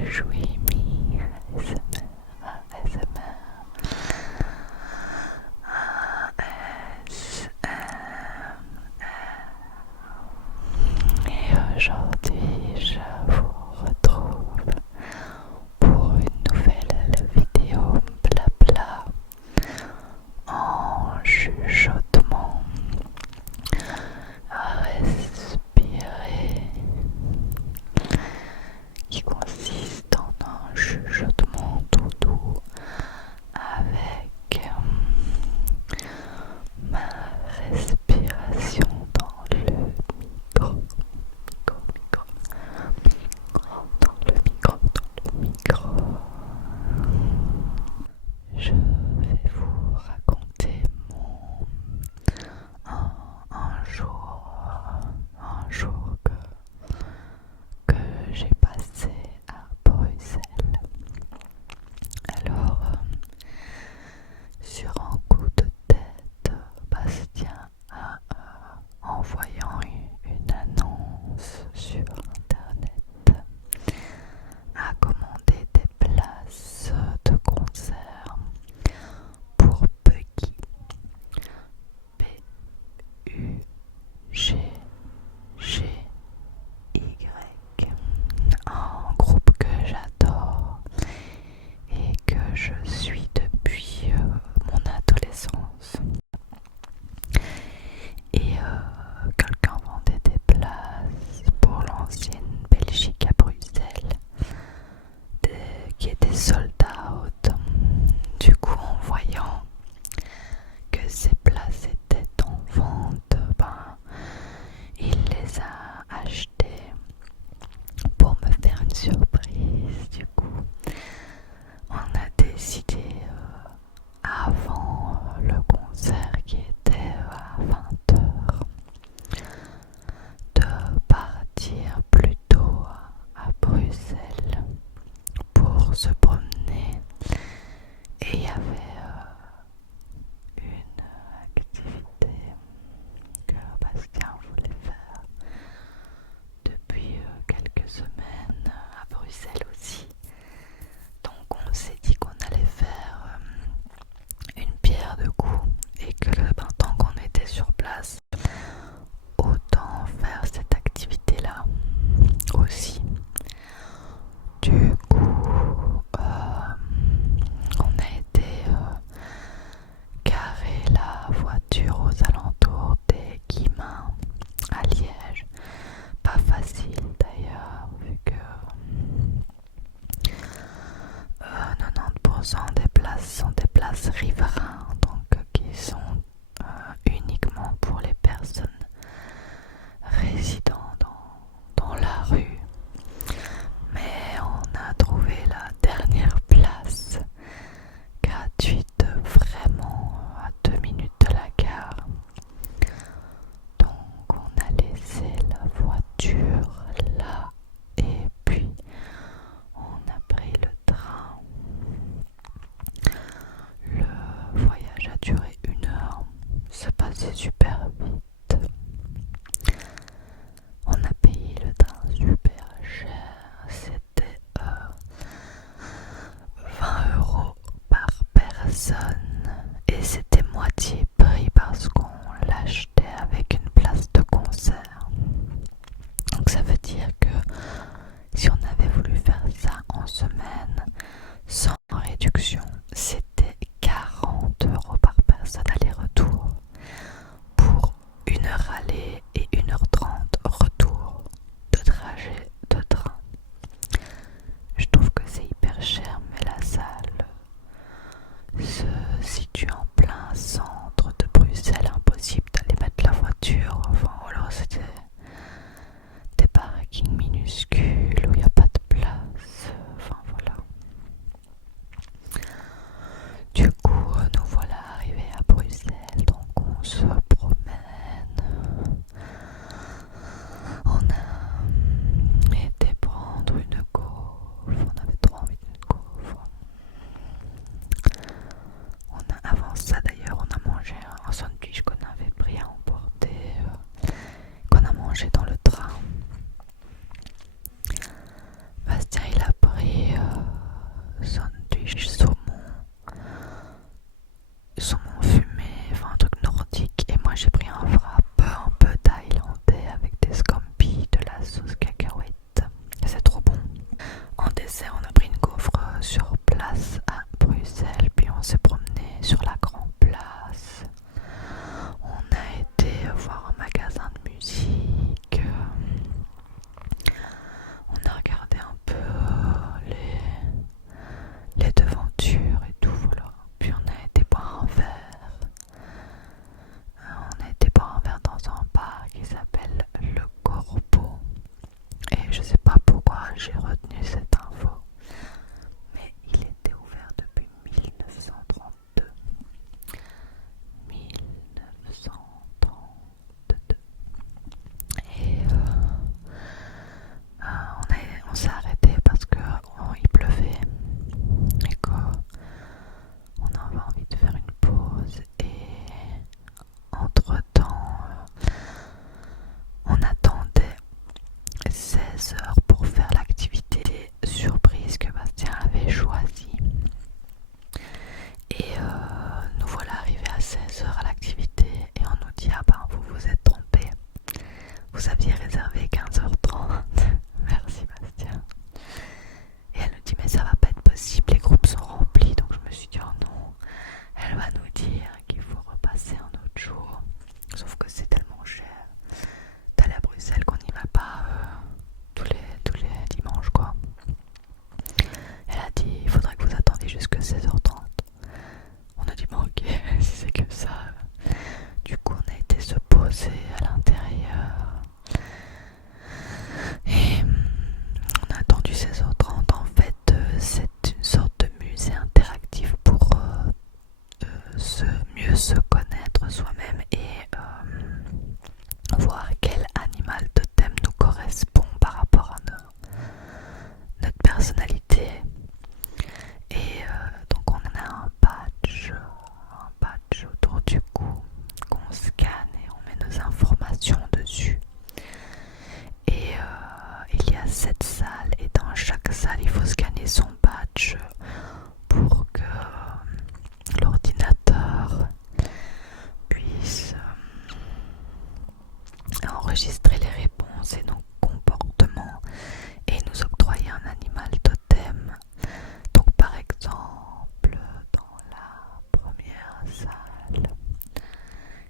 Jouimi ASMR, ASMR, et aujourd'hui je vous retrouve pour une nouvelle vidéo blabla en chuchotement à respirer qui consiste en un on s'est arrêté parce que il pleuvait et qu'on avait envie de faire une pause. Et entre-temps, on attendait 16 heures pour faire l'activité surprise que Bastien avait choisie. Et nous voilà arrivés à 16 heures à l'activité et on nous dit ah ben vous vous êtes trompé, vous aviez réservé 15h30. Merci Bastien. Et elle nous dit mais ça va pas être possible, les groupes sont remplis. Donc je me suis dit oh non, elle va nous dire qu'il faut repasser un autre jour. Sauf que c'est tellement cher d'aller à Bruxelles qu'on n'y va pas tous les dimanches quoi. Elle a dit il faudrait que vous attendiez jusque 16h30. On a dit bon ok, si c'est que ça. Du coup on a été se poser à l'intérieur et on a attendu 16h30. En fait c'est une sorte de musée interactif pour mieux se connaître soi-même et voir quel animal totem nous correspond par rapport à notre personnalité. Et donc on a un badge autour du cou qu'on scanne et on met nos informations dessus. Et il y a 7 salles et dans chaque salle il faut scanner son badge pour que l'ordinateur puisse enregistrer les réponses et nos comportements et nous octroyer un animal totem. Donc par exemple dans la première salle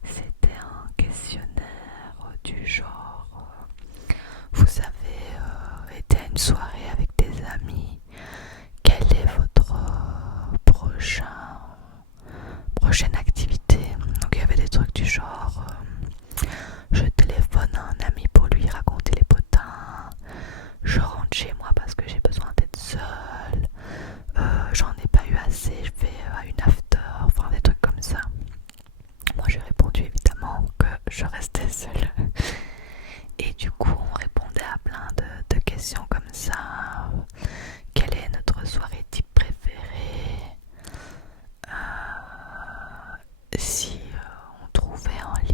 c'était un questionnaire du genre vous avez été à une soirée avec des amis, quelle est votre prochaine activité. Donc il y avait des trucs du genre je téléphone à un ami pour lui raconter les potins, je rentre chez moi parce que j'ai besoin d'être seule, j'en ai pas eu assez, je vais à une after, enfin des trucs comme ça. Moi j'ai répondu évidemment que je restais seule. Et du coup on répondait à plein de questions comme ça. Quelle est notre soirée type préférée, si on trouvait un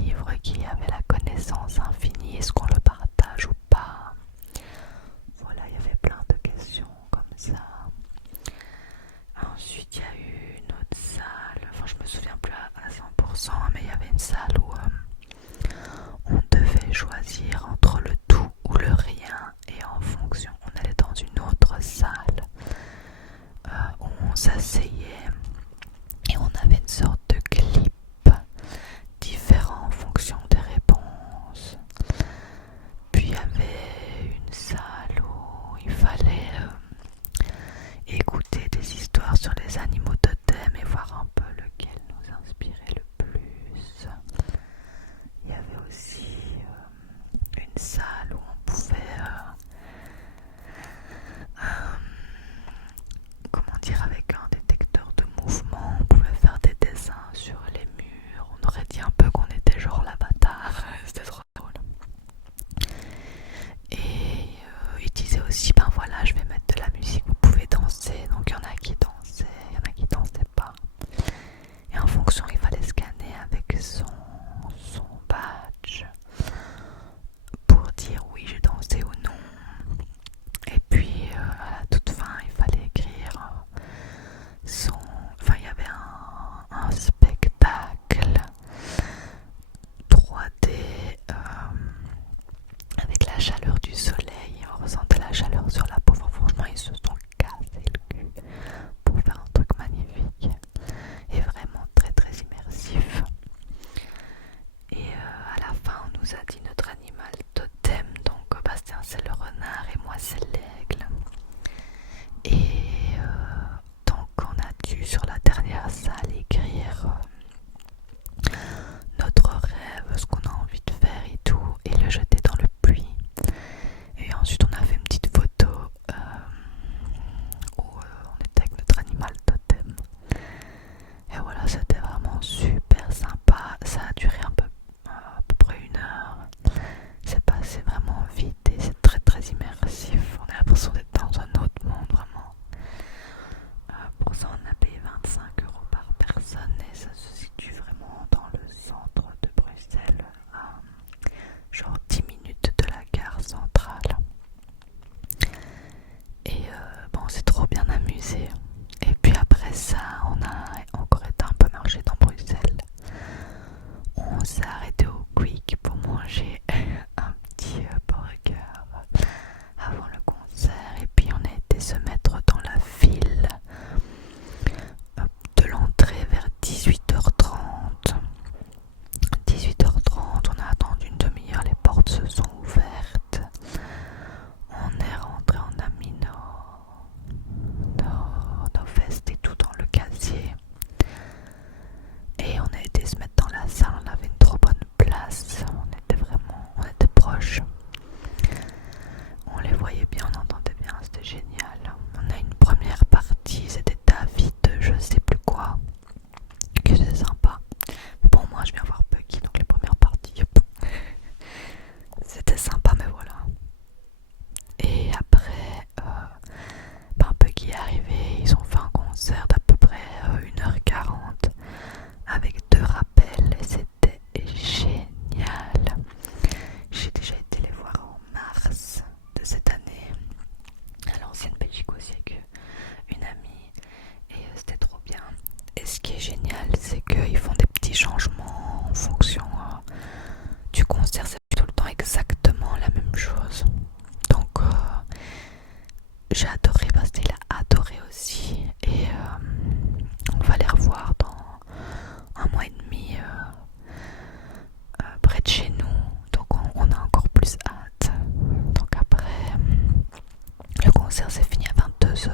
musée. Et puis après ça, on a encore été un peu marché dans Bruxelles. On s'est arrêté au Quick pour manger un petit burger avant le concert. Et puis on a été se mettre dans la file de l'entrée vers 18h30. 18h30, on a attendu une demi-heure, les portes se sont ouvertes. On est rentré, on a mis nos vestes et tout dans le casier. Et on a été se mettre dans la salle, on avait une trop bonne place. On était proches. On les voyait bien, on entendait bien, c'était génial. On a une première partie, c'était David, je sais plus quoi, que c'était sympa. Mais bon, moi je viens voir Bucky, donc les premières parties, c'était sympa, mais voilà. Et après, Bucky est arrivé, ils ont fait un concert d'à peu près 1h40 avec 2 rappels et c'était génial. J'ai déjà été les voir en mars de cette année à l'ancienne Belgique aussi avec une amie et c'était trop bien. Et ce qui est génial, c'est qu'ils font des petits changements en fonction du concert, c'est tout le temps exactement la même chose. Donc j'ai adoré, Bastille a adoré aussi et on va les revoir dans 1 mois et demi près de chez nous, donc on a encore plus hâte. Donc après le concert s'est fini à 22h